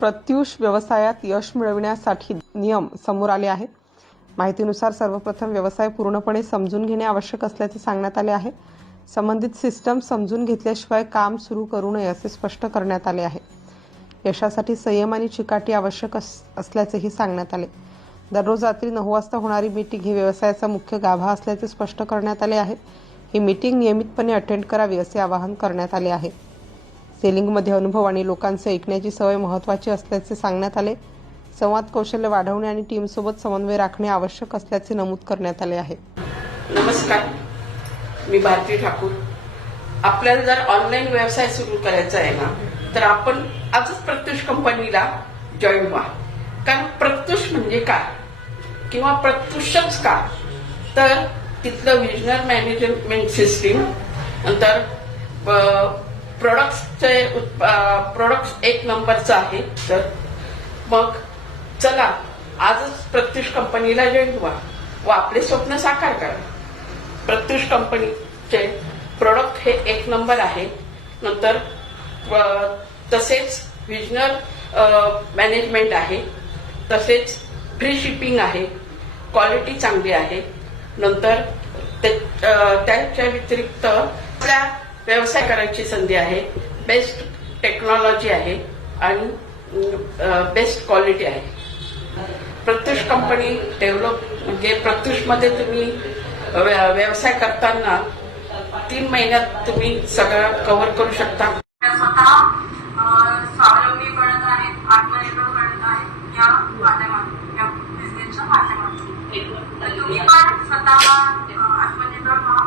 प्रत्यूष व्यवसायात यश मिळविण्यासाठी नियम समोर आले आहेत। माहितीनुसार सर्वप्रथम व्यवसाय पूर्णपणे समजून घेणे आवश्यक असल्याचे सांगण्यात आले आहे। संबंधित सिस्टम समजून घेतल्याशिवाय काम सुरू करू नये असे स्पष्ट करण्यात आले आहे। यशासाठी संयम आणि चिकाटी आवश्यक असल्याचेही सांगण्यात आले। दररोज रात्री 9 वाजता होणारी मीटिंग ही व्यवसायाचा मुख्य गाभा असल्याचे स्पष्ट करण्यात आले आहे। ही मीटिंग नियमितपणे अटेंड करावी असे आवाहन करण्यात आले आहे। सेलिंगमध्ये अनुभव आणि लोकांचे ऐकण्याची सवय महत्त्वाची असल्याचे सांगण्यात आले। संवाद कौशल्य वाढवणे आणि टीमसोबत समन्वय राखणे आवश्यक असल्याचे नमूद करण्यात आले आहे। नमस्कार, मी भारती ठाकूर। आपल्याला जर ऑनलाईन व्यवसाय सुरू करायचा आहे ना, तर आपण आजच प्रत्यूष कंपनीला जॉईन व्हा। कारण प्रत्यूष म्हणजे काय किंवा प्रत्यूषच का, तर तिथलं विजनर मॅनेजमेंट सिस्टीम, नंतर प्रोडक्ट्स एक नंबरचं आहे। तर मग चला आजच प्रत्यूष कंपनीला जॉईन व्हा व आपले स्वप्न साकार करा। प्रत्यूष कंपनीचे प्रोडक्ट हे एक नंबर आहे। नंतर तसेच विजनर मॅनेजमेंट आहे, तसेच फ्री शिपिंग आहे, क्वालिटी चांगली आहे। नंतर त्याच्या व्यतिरिक्त आपल्या व्यवसाय करायची संधी आहे, बेस्ट टेक्नॉलॉजी आहे आणि बेस्ट क्वालिटी आहे। प्रत्यूष कंपनी डेव्हलप म्हणजे प्रत्यूषमध्ये तुम्ही व्यवसाय करताना 3 महिन्यात तुम्ही सगळं कव्हर करू शकता। स्वतः स्वावलंबी बनत आहेत, आत्मनिर्भर बनत आहेत या माध्यमातून, या बिझनेसच्या माध्यमातून। तर तुम्ही पण स्वतः आत्मनिर्भर व्हा,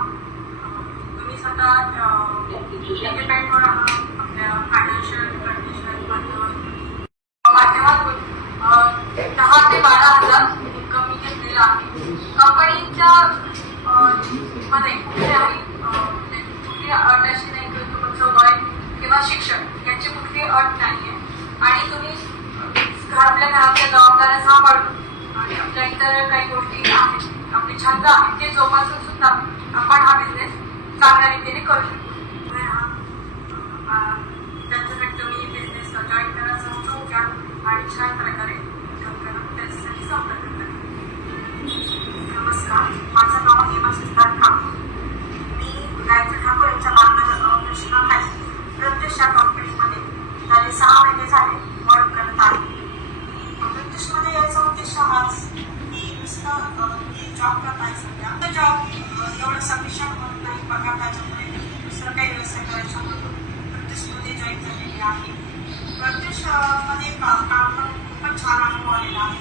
तुम्ही स्वतः इंडिपेंडंट व्हा आपल्या फायनान्शियल कंडिशन माध्यमातून 10 ते 12,000 इन्कम मी घेतलेलं आहे। कंपनीच्या मध्ये कुठली अट अशी नाही की तुमचं वय किंवा शिक्षण याची कुठली अट नाहीये आणि तुम्ही आपल्या घरातल्या जबाबदाऱ्या सांभाळून आणि आपल्या इतर काही गोष्टी आहेत, आपले छंद आहेत ते जोपासून सुद्धा आपण हा बिझनेस चांगल्या रीतीने करू शकतो। त्यांच्यासाठी तुम्ही बिझनेस जॉईन करा, समजून घ्या आणि छान प्रकारे इन्कम करा, त्याच्यासाठी संपर्क करा। नमस्कार, माझं नाव हेमा सिद्धार्थ ठाकूर। मी गायत्री ठाकूर यांच्या मार्गदर्शनाखाली प्रत्यूष या कंपनीमध्ये गेले 6 महिने झाले वर्क करत आहे। प्रत्यूषमध्ये याचा उद्देश हाच की नुसतं जॉब करता आहे सध्या जॉब एवढं सफिशियंट होत नाही बघा, त्याच्यामुळे दुसरं काही व्यवसाय करायचा म्हणून प्रत्यूषमध्ये जॉईन झालेली आहे। प्रत्यूषमध्ये काम करून खूपच छान अनुभव आलेला आहे।